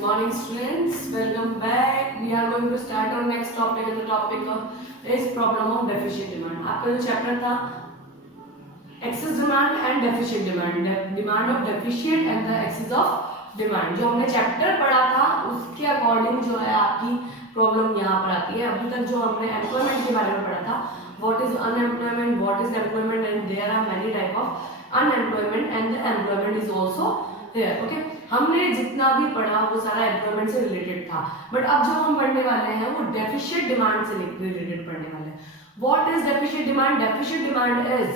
Good morning, students. Welcome back. We are going to start our next topic. The topic is problem of deficient demand. आपका जो chapter था excess demand and deficient demand, demand of deficient and the excess of demand, जो हमने chapter पढ़ा था उसके according जो है आपकी प्रॉब्लम यहाँ पर आती है. अभी तक जो हमने एम्प्लॉयमेंट के बारे में पढ़ा था, what is unemployment, what is employment, and there are many type of unemployment and the employment is also there. Okay, हमने जितना भी पढ़ा वो सारा एम्प्लॉयमेंट से रिलेटेड था, बट अब जो हम पढ़ने वाले हैं वो डेफिशिएंट डिमांड से रिलेटेड पढ़ने वाले हैं. What is deficient demand? Deficient demand is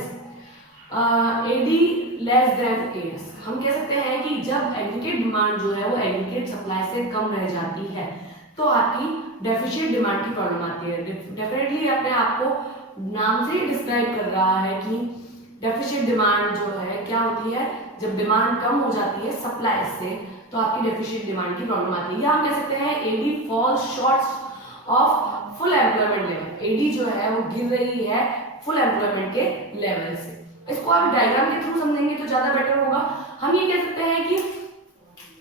AD less than S. हम कह सकते हैं कि जब एग्रीगेट डिमांड जो है वो एग्रीगेट सप्लाई से कम रह जाती है तो आपकी डेफिशिएंट डिमांड की प्रॉब्लम आती है. डेफिनेटली अपने आप को नाम से ही डिस्क्राइब कर रहा है कि डेफिशिएंट डिमांड जो है क्या होती है. जब डिमांड कम हो जाती है सप्लाई से तो आपकी डेफिशिएंट डिमांड की प्रॉब्लम आती है. या हम कह सकते हैं AD falls short of full employment level. AD जो है वो गिर रही है फुल एम्प्लॉयमेंट के लेवल से. इसको आप डायग्राम के थ्रू समझेंगे तो ज्यादा बेटर होगा. हम ये कह सकते हैं कि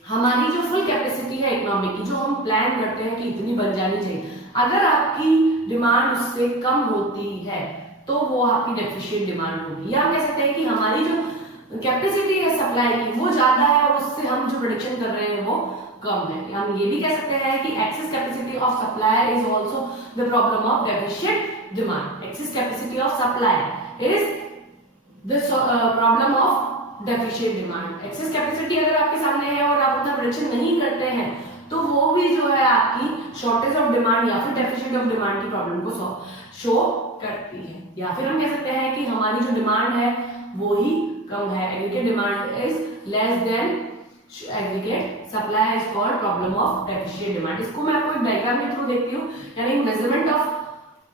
हमारी जो फुल कैपेसिटी है इकोनॉमी की, जो हम प्लान करते हैं कि इतनी बन जानी चाहिए, अगर आपकी डिमांड उससे कम होती है तो वो आपकी डेफिशिएंट डिमांड होगी. या हम कह सकते हैं कि हमारी जो कैपेसिटी है सप्लाई की वो ज्यादा है और उससे हम जो प्रोडक्शन कर रहे हैं वो कम है. हम ये भी कह सकते हैं कि access capacity of supply is also the problem of deficient demand. Access capacity of supply is the problem of deficient demand. Access capacity अगर आपके सामने है और आप उतना प्रोडक्शन नहीं करते हैं तो वो भी जो है आपकी शॉर्टेज ऑफ डिमांड या फिर डेफिशिएंट ऑफ डिमांड की प्रॉब्लम को शो करती है. या फिर हम कह सकते हैं कि हमारी जो डिमांड है वो ही कम है. Aggregate demand is less than aggregate supply is called problem of deficient demand. इसको मैं आपको एक डायग्राम के थ्रू देखती हूँ, यानी मेजरमेंट ऑफ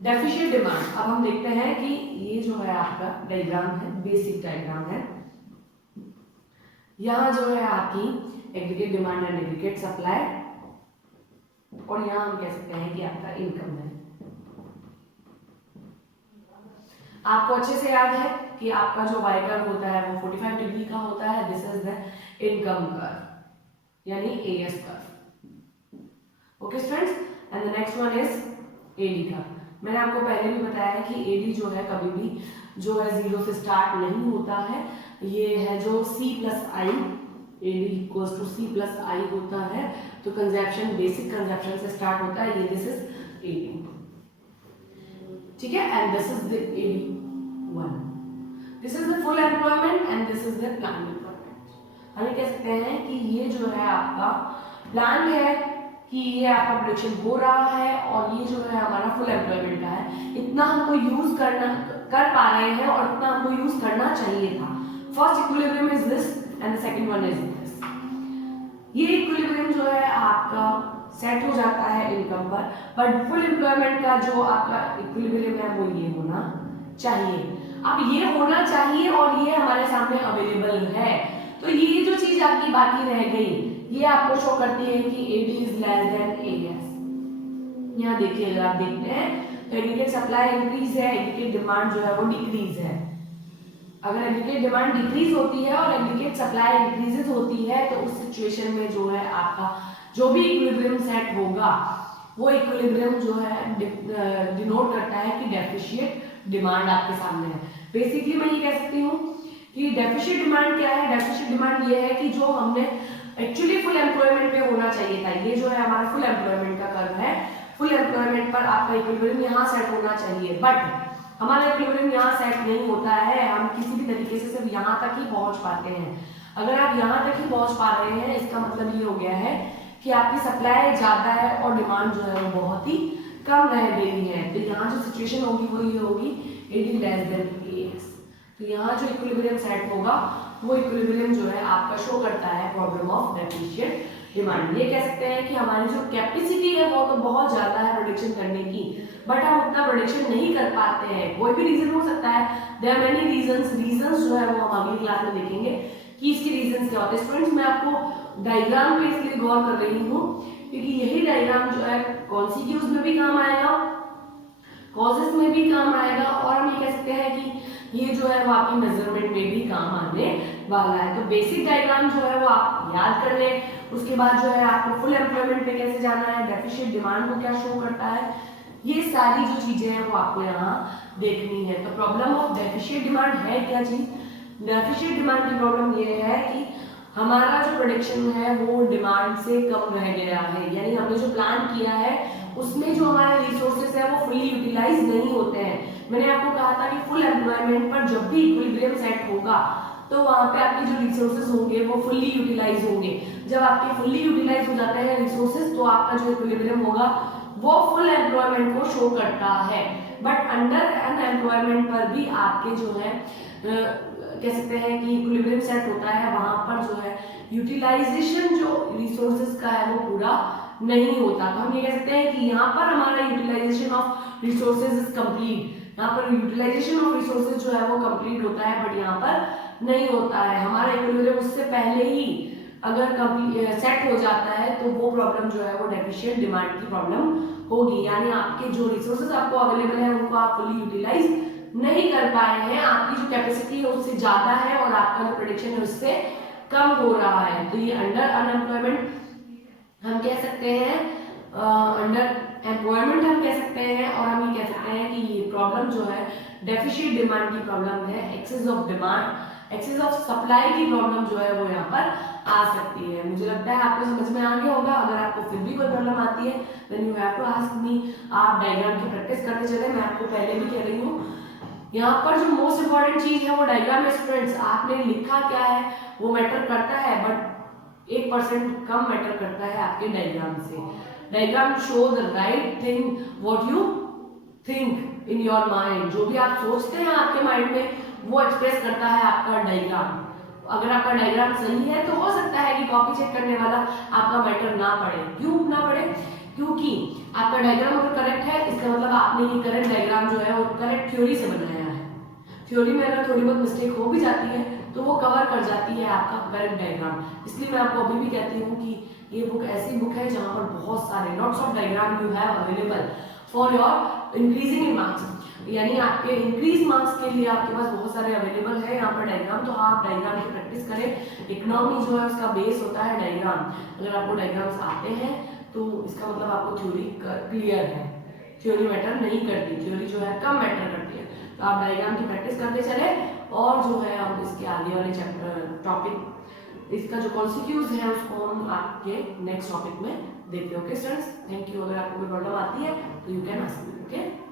डेफिशिएंट डिमांड. अब हम देखते हैं कि ये जो है आपका डायग्राम है, बेसिक डायग्राम है. यहाँ जो है आपकी aggregate demand and aggregate supply, और यहाँ हम कह सकते हैं कि आपका इनकम है. आपको अच्छे से याद है कि आपका जो वाई कर्व होता है वो 45 डिग्री का होता है. This is the income curve यानी AS curve. Okay students, and the next one is AD curve. मैंने आपको पहले भी बताया है कि एडी जो है कभी भी जो है जीरो से स्टार्ट नहीं होता है. ये है जो C plus I, AD equals to C plus I होता है. तो कंजप्शन बेसिक कंजप्शन से स्टार्ट होता है. ये दिस इज एडी, ठीक है, and this is the AD 1. This is the full employment and this is the plan employment. हम कह सकते हैं कि ये जो है आपका प्लान है कि ये आपका प्रोडक्शन हो रहा है और ये जो है हमारा फुल एम्प्लॉयमेंट का है. इतना हमको यूज कर पा रहे हैं और इतना हमको यूज करना चाहिए था. First equilibrium is this and the second one is this. ये इक्विलिब्रियम जो है आपका सेट हो जाता है इनकम पर, बट फुल एम्प्लॉयमेंट का जो आपका इक्विलिब्रियम है वो ये होना चाहिए. अब ये होना चाहिए और ये हमारे सामने अवेलेबल है. तो ये जो चीज आपकी बाकी रह गई ये आपको शो करती है कि AD is less than AS. यहाँ देखिए, अगर आप देखते हैं तो एग्रीगेट सप्लाई इंक्रीज है, एग्रीगेट डिमांड जो है वो डिक्रीज है. अगर एग्रीगेट डिमांड डिक्रीज होती है और एग्रीगेट सप्लाई इंक्रीजेस होती है तो उस सिचुएशन में जो है आपका जो भी इक्विलिब्रियम सेट होगा वो इक्विलिब्रियम जो है डिनोट करता है कि डेफिशिएंट डिमांड आपके सामने है. बेसिकली मैं ये कह सकती हूँ कि डेफिशिएंट डिमांड क्या है. डेफिशिएंट डिमांड ये है कि जो हमने एक्चुअली फुल एम्प्लॉयमेंट पे होना चाहिए था, ये जो है हमारा फुल एम्प्लॉयमेंट का कर्व है. फुल एम्प्लॉयमेंट पर आपका इक्विलिब्रियम यहाँ सेट होना चाहिए, बट हमारा इक्विलिब्रियम यहाँ सेट नहीं होता है. हम किसी भी तरीके से सिर्फ यहाँ तक ही पहुंच पाते हैं. अगर आप यहाँ तक ही पहुंच पा रहे हैं इसका मतलब ये हो गया है कि आपकी सप्लाई ज्यादा है और डिमांड जो है वो बहुत ही कम रह गई है. तो यहाँ जो सिचुएशन होगी वो ये होगी एडी लेस देन एएस. तो यहाँ जो इक्विलिब्रियम सेट होगा वो इक्विलिब्रियम जो है आपका शो करता है प्रॉब्लम ऑफ डेफिशिएंट डिमांड. ये कह सकते हैं कि हमारी जो कैपेसिटी है वो तो बहुत ज्यादा है प्रोडक्शन करने की, बट हम उतना प्रोडक्शन नहीं कर पाते हैं. कोई भी रीजन हो सकता है. देयर आर मेनी रीजंस जो है वो हम अगली क्लास में देखेंगे कि इसके रीजंस क्या होते हैं. स्टूडेंट्स, मैं आपको डायग्राम पे इसलिए गौर कर रही हूँ क्योंकि यही डायग्राम जो है कॉन्सिक्यूज में भी काम आएगा, कॉजेस में भी काम आएगा, और हम ये कह सकते हैं कि ये जो है वो आपकी मेजरमेंट में भी काम आने वाला है. तो बेसिक डायग्राम जो है वो आप आप याद कर लें। उसके बाद जो है आपको फुल एम्प्लॉयमेंट पे कैसे जाना है, डेफिशिएंट डिमांड को क्या शो करता है, ये सारी जो चीजें हैं वो आपको यहाँ देखनी है। तो प्रॉब्लम ऑफ डेफिशिएंट डिमांड है क्या चीज? डेफिशिएंट डिमांड की प्रॉब्लम ये है कि हमारा जो प्रोडक्शन है वो डिमांड से कम रह गया है, यानी हमने जो प्लान किया है उसमें जो हमारे रिसोर्सेज है वो फुली यूटिलाइज नहीं होते हैं। मैंने आपको कहा था कि फुल एम्प्लॉयमेंट पर जब भी इक्विलिब्रियम सेट होगा तो वहां पे आपके जो रिसोर्सेज होंगे वो फुल्ली यूटिलाइज होंगे। जब आपके फुल्ली यूटिलाइज हो जाते हैं रिसोर्सेज तो आपका जो इक्विलिब्रियम होगा वो फुल एम्प्लॉयमेंट को शो करता है। बट अंडर अनएम्प्लॉयमेंट पर भी आपके जो है कह सकते हैं कि इक्विलिब्रियम सेट होता है, वहां पर जो है यूटिलाइजेशन जो रिसोर्सेज का है वो पूरा नहीं होता। तो हम ये कह सकते हैं कि यहाँ पर हमारा utilization of resources is complete, यहाँ पर यूटिलाइजेशन ऑफ रिसोर्सेज जो है वो कंप्लीट होता है, बट यहाँ पर नहीं होता है। हमारा इक्विलिब्रियम उससे पहले ही अगर सेट हो जाता है तो वो प्रॉब्लम जो है वो डेफिशिएंट डिमांड की प्रॉब्लम होगी, यानी आपके जो रिसोर्सेज आपको अवेलेबल है उनको आप फुली यूटिलाइज नहीं कर पाए हैं, आपकी जो कैपेसिटी है उससे ज्यादा है और आपका जो प्रोडक्शन है उससे कम हो रहा है। तो ये अंडर अनएम्प्लॉयमेंट हम कह सकते हैं, अंडर एम्प्लॉयमेंट हम कह सकते हैं, और हम ये कह सकते हैं कि ये प्रॉब्लम जो है डेफिशिएंट डिमांड की प्रॉब्लम है। Excess of demand, excess of supply की प्रॉब्लम जो है वो यहाँ पर आ सकती है। मुझे लगता है आपको समझ में आ गया होगा। अगर आपको फिर भी कोई प्रॉब्लम आती है then you have to ask me. आप डायग्राम की प्रैक्टिस करते चले, मैं आपको पहले भी कह रही हूँ यहाँ पर जो मोस्ट इंपॉर्टेंट चीज है वो डायग्राम है। स्टूडेंट्स आपने लिखा क्या है वो मैटर करता है, बट 1% कम मैटर करता है आपके डायग्राम से। Diagram show the right thing what you think in your mind, जो भी आप सोचते हैं आपके माइंड में वो एक्सप्रेस करता है आपका डायग्राम। अगर आपका डायग्राम सही है तो हो सकता है कि कॉपी चेक करने वाला आपका मैटर ना पड़े। क्यों ना पड़े? क्योंकि आपका डायग्राम अगर करेक्ट है इसका मतलब आपने ये करेक्ट डायग्राम जो है वो करेक्ट थ्योरी से बनाया है। थ्योरी में अगर थोड़ी बहुत मिस्टेक हो भी जाती है तो वो कवर कर जाती है आपका करेक्ट डायग्राम। इसलिए मैं आपको अभी भी कहती हूँ कि ये बुक ऐसी बुक है जहाँ पर बहुत सारे lots of diagram you have available for your increasing in marks, यानी आपके इंक्रीज मार्क्स के लिए आपके पास बहुत सारे अवेलेबल है यहाँ पर डायग्राम। तो आप डायग्राम की प्रैक्टिस करें। इकोनॉमी जो है उसका बेस होता है डायग्राम। अगर आपको डायग्राम्स आते हैं तो इसका मतलब आपको थ्योरी क्लियर है, थ्योरी मैटर नहीं करती, थ्योरी जो है कम मैटर करती है। तो आप डायग्राम की प्रैक्टिस करते चले और जो है हम इसके आगे वाले चैप्टर टॉपिक इसका जो कॉन्सिक्यूज है उसको हम आपके नेक्स्ट टॉपिक में देखते हैं। Okay students, thank you. अगर आपको कोई प्रॉब्लम आती है तो you can ask me. Okay.